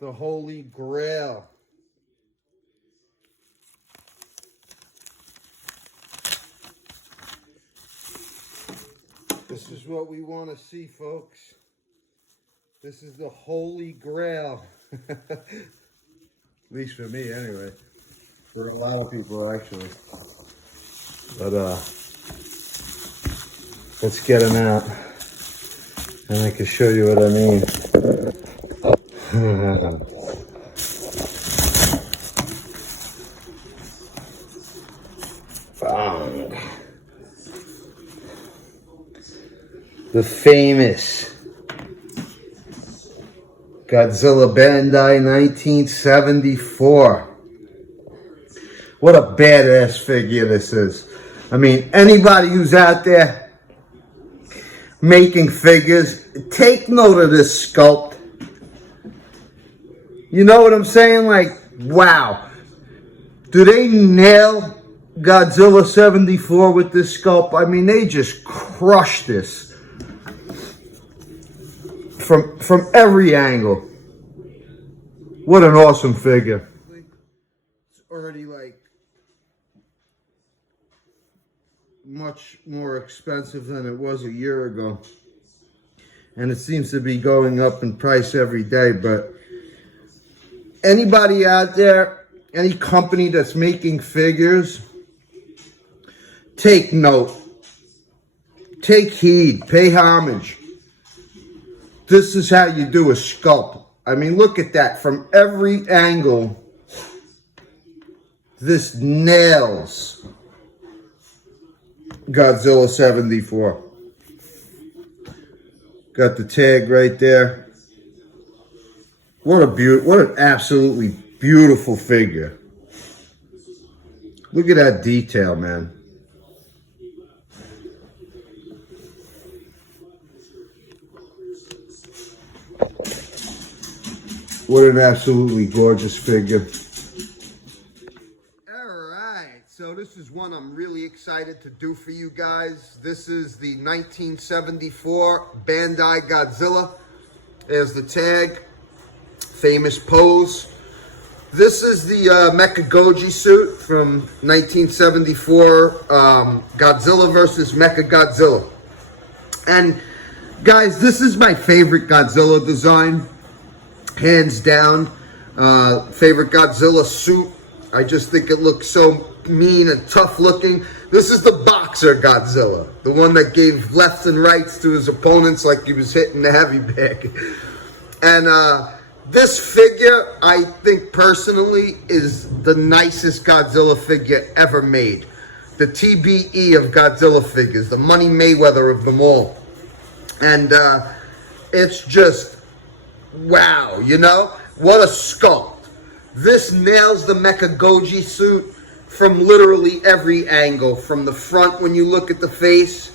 The Holy Grail. This is what we want to see, folks. This is the Holy Grail. At least for me, anyway. For a lot of people, actually. But, let's get them out. And I can show you what I mean. The famous Godzilla Bandai 1974. What a badass figure this is. I mean, anybody who's out there making figures, take note of this sculpt. You know what I'm saying? Like, wow. Do they nail Godzilla 74 with this sculpt? I mean, they just crushed this. From every angle. What an awesome figure. It's already like much more expensive than it was a year ago. And it seems to be going up in price every day. But anybody out there, any company that's making figures, take note. Take heed. Pay homage. This is how you do a sculpt. I mean, look at that. From every angle, this nails Godzilla 74. Got the tag right there. What an absolutely beautiful figure. Look at that detail, man. What an absolutely gorgeous figure. Alright, so this is one I'm really excited to do for you guys. This is the 1974 Bandai Godzilla. There's the tag. Famous pose. This is the Mecha Goji suit from 1974 Godzilla versus Mecha Godzilla. And guys, this is my favorite Godzilla design. Hands down, favorite Godzilla suit. I just think it looks so mean and tough looking. This is the boxer Godzilla, the one that gave lefts and rights to his opponents like he was hitting the heavy bag. And this figure, I think personally, is the nicest Godzilla figure ever made. The TBE of Godzilla figures, the Money Mayweather of them all. And it's just wow, you know? What a sculpt. This nails the Mecha Goji suit from literally every angle. From the front when you look at the face,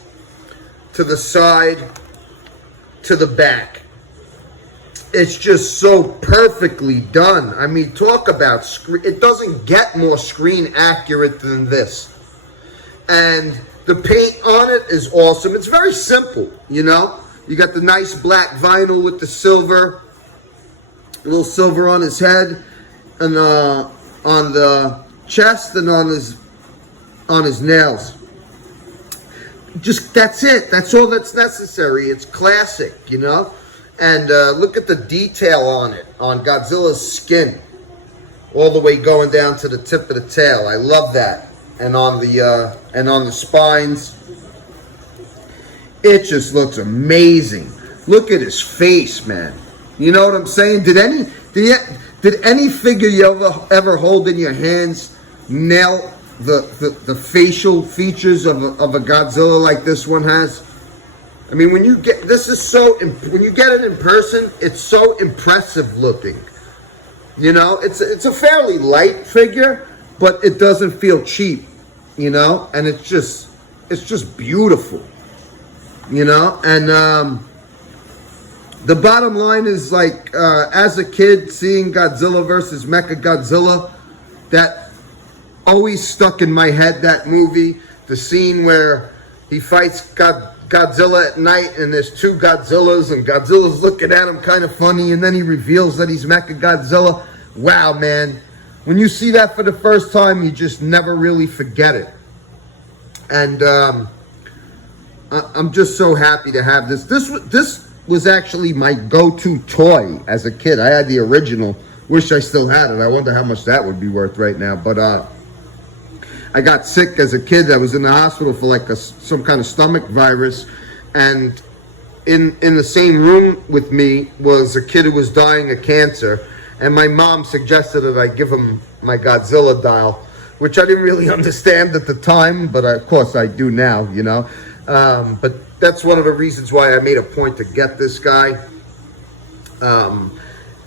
to the side, to the back. It's just so perfectly done. I mean, talk about screen. It doesn't get more screen accurate than this. And the paint on it is awesome. It's very simple, you know? You got the nice black vinyl with the silver. A little silver on his head, and on the chest, and on his nails. Just, that's it. That's all that's necessary. It's classic, you know? And look at the detail on it, on Godzilla's skin. All the way going down to the tip of the tail. I love that. And on the spines. It just looks amazing. Look at his face, man. You know what I'm saying? Did any figure you ever hold in your hands nail the facial features of a Godzilla like this one has? I mean, when you get it in person, it's so impressive looking. You know, it's a fairly light figure, but it doesn't feel cheap. You know, and it's just beautiful. You know, and the bottom line is, like, as a kid, seeing Godzilla versus Mecha Godzilla, that always stuck in my head, that movie. The scene where he fights Godzilla at night, and there's two Godzillas, and Godzilla's looking at him kind of funny, and then he reveals that he's Mechagodzilla. Wow, man. When you see that for the first time, you just never really forget it. And I'm just so happy to have this. This was actually my go-to toy as a kid. I had the original. Wish I still had it. I wonder how much that would be worth right now. But I got sick as a kid. I was in the hospital for like some kind of stomach virus, and in the same room with me was a kid who was dying of cancer, and my mom suggested that I give him my Godzilla doll, which I didn't really understand at the time, but of course I do now, you know. But that's one of the reasons why I made a point to get this guy, and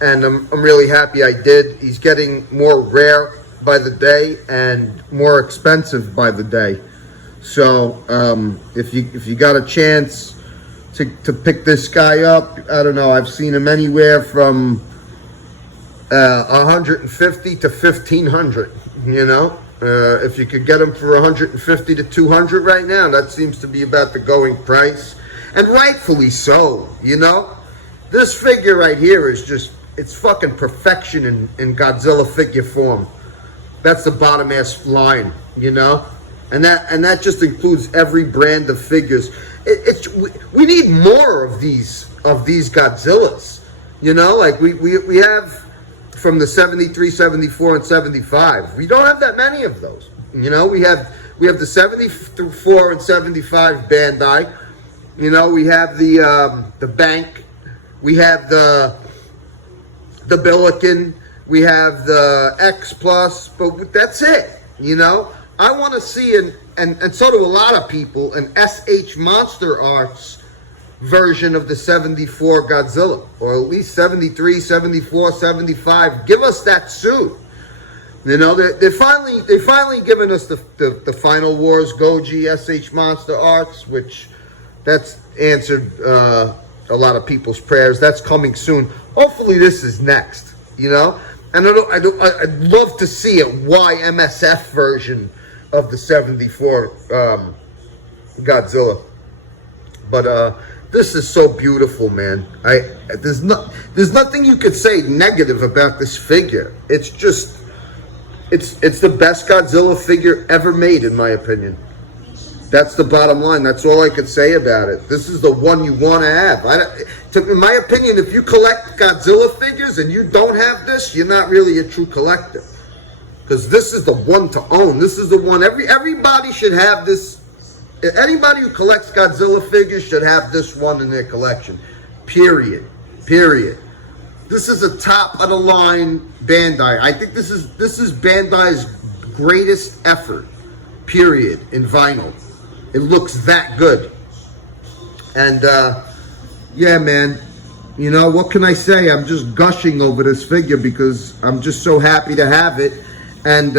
I'm really happy I did. He's getting more rare by the day and more expensive by the day. So if you got a chance to pick this guy up, I don't know, I've seen him anywhere from 150 to 1,500, you know. If you could get them for 150 to 200 right now, that seems to be about the going price, and rightfully so. You know, this figure right here is just, it's fucking perfection in Godzilla figure form. That's the bottom ass line, you know, and that just includes every brand of figures. We need more of these Godzillas, you know, like we have from the 73, 74, and 75. We don't have that many of those. You know, we have the 74 and 75 Bandai. You know, we have the Bank. We have the Billiken. We have the X Plus. But that's it. You know, I want to see and so do a lot of people, an SH Monster Arts version of the 74 Godzilla, or at least 73, 74, 75. Give us that soon. You know, they finally given us the Final Wars Goji SH Monster Arts, which that's answered a lot of people's prayers. That's coming soon. Hopefully this is next, you know. And I'd love to see a YMSF version of the 74 Godzilla. But this is so beautiful, man. There's nothing you could say negative about this figure. It's just, it's the best Godzilla figure ever made, in my opinion. That's the bottom line. That's all I could say about it. This is the one you want to have. In my opinion, if you collect Godzilla figures and you don't have this, you're not really a true collector. Because this is the one to own. This is the one. Everybody should have this. Anybody who collects Godzilla figures should have this one in their collection. Period. This is a top of the line Bandai. I think this is Bandai's greatest effort. Period. In vinyl. It looks that good. And yeah, man. You know, what can I say? I'm just gushing over this figure because I'm just so happy to have it. And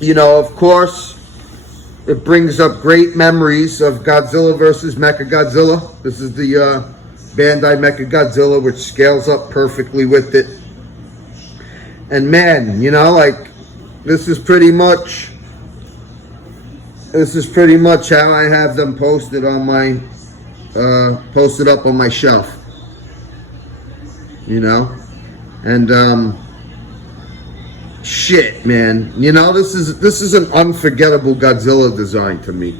you know, of course, it brings up great memories of Godzilla versus Mechagodzilla. This is the Bandai Mechagodzilla, which scales up perfectly with it. And man, you know, like, this is pretty much how I have them posted on my posted up on my shelf. You know, and shit, man. You know, this is an unforgettable Godzilla design to me.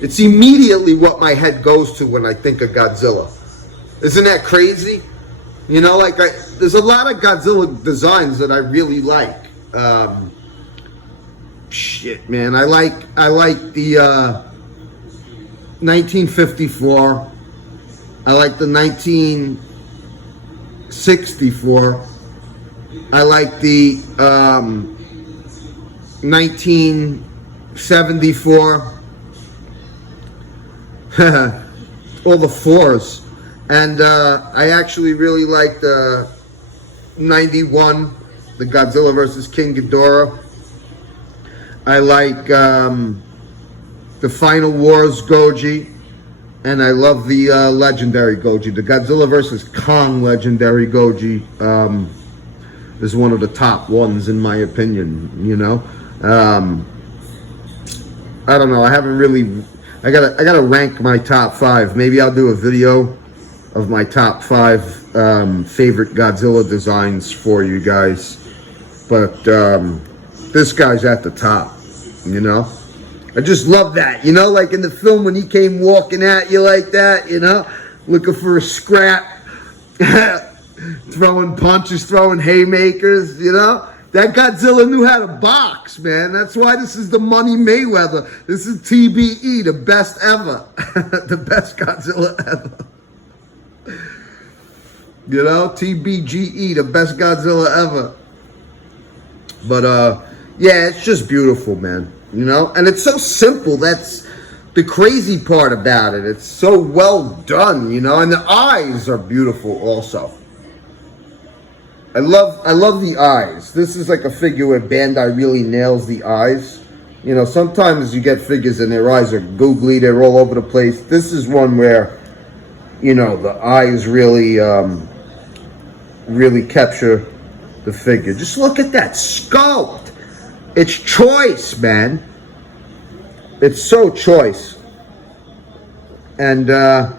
It's immediately what my head goes to when I think of Godzilla. Isn't that crazy? You know, like, there's a lot of Godzilla designs that I really like. Shit, man. I like the 1954. I like the 1964. I like the 1974. All the fours. And I actually really like the 91, the Godzilla versus King Ghidorah. I like the Final Wars Goji. And I love the Legendary Goji. The Godzilla versus Kong Legendary Goji is one of the top ones, in my opinion, you know. I don't know. I haven't really I gotta rank my top 5. Maybe I'll do a video of my top 5 favorite Godzilla designs for you guys. But this guy's at the top, you know? I just love that, you know? Like in the film when he came walking at you like that, you know? Looking for a scrap. Throwing punches, throwing haymakers, you know? That Godzilla knew how to box, man. That's why this is the Money Mayweather. This is TBE, the best ever. The best Godzilla ever. You know? TBGE, the best Godzilla ever. But, yeah, it's just beautiful, man. You know? And it's so simple. That's the crazy part about it. It's so well done, you know? And the eyes are beautiful also. I love the eyes. This is like a figure where Bandai really nails the eyes. You know, sometimes you get figures and their eyes are googly, they're all over the place. This is one where, you know, the eyes really, really capture the figure. Just look at that sculpt. It's choice, man. It's so choice. And I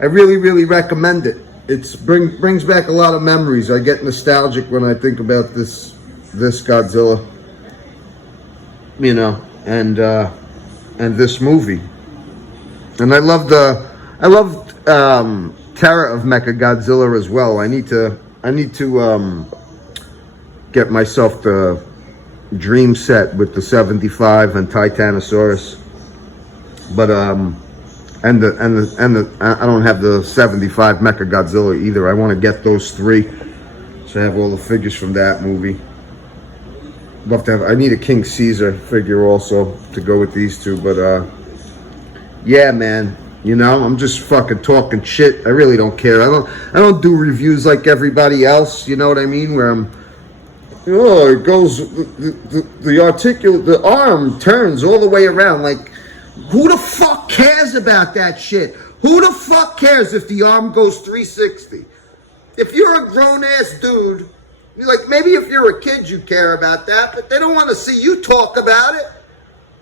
really, really recommend it. It brings back a lot of memories. I get nostalgic when I think about this Godzilla, you know, and this movie. And I love Terror of Mechagodzilla as well. I need to get myself the Dream set with the 75 and Titanosaurus, but I don't have the 75 Mechagodzilla either. I want to get those 3, so I have all the figures from that movie. Love to have. I need a King Caesar figure also to go with these 2. But yeah, man. You know, I'm just fucking talking shit. I really don't care. I don't do reviews like everybody else. You know what I mean? Where I'm, oh, it goes the arm turns all the way around. Like, who the fuck cares about that shit? Who the fuck cares if the arm goes 360? If you're a grown-ass dude, like, maybe if you're a kid you care about that, but they don't want to see you talk about it.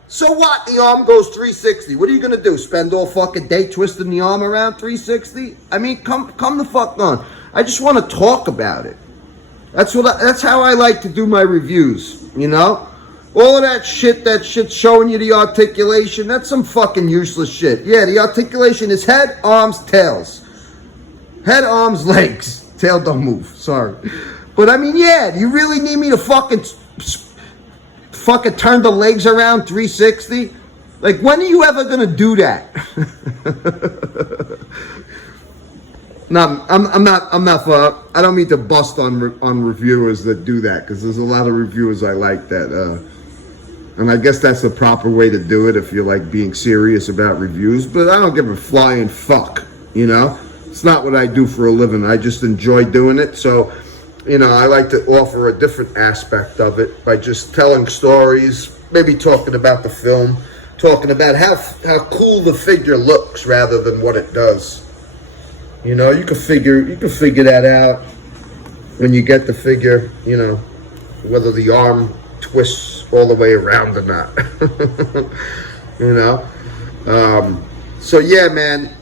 So what? The arm goes 360. What are you going to do? Spend all fucking day twisting the arm around 360? I mean, come the fuck on. I just want to talk about it. That's how I like to do my reviews, you know? All of that shit's showing you the articulation, that's some fucking useless shit. Yeah, the articulation is head, arms, tails. Head, arms, legs. Tail don't move, sorry. But I mean, yeah, do you really need me to fucking turn the legs around 360? Like, when are you ever gonna do that? No, I'm not I don't mean to bust on reviewers that do that, because there's a lot of reviewers I like that, and I guess that's the proper way to do it if you're like being serious about reviews, but I don't give a flying fuck, you know? It's not what I do for a living. I just enjoy doing it. So, you know, I like to offer a different aspect of it by just telling stories, maybe talking about the film, talking about how cool the figure looks rather than what it does. You know, you can figure that out when you get the figure, you know, whether the arm twists all the way around or not. You know? So yeah, man.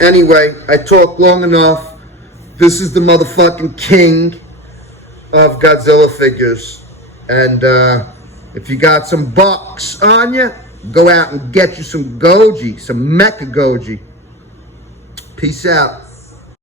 Anyway, I talked long enough. This is the motherfucking king of Godzilla figures. And if you got some bucks on you, go out and get you some Goji, some Mecha Goji. Peace out.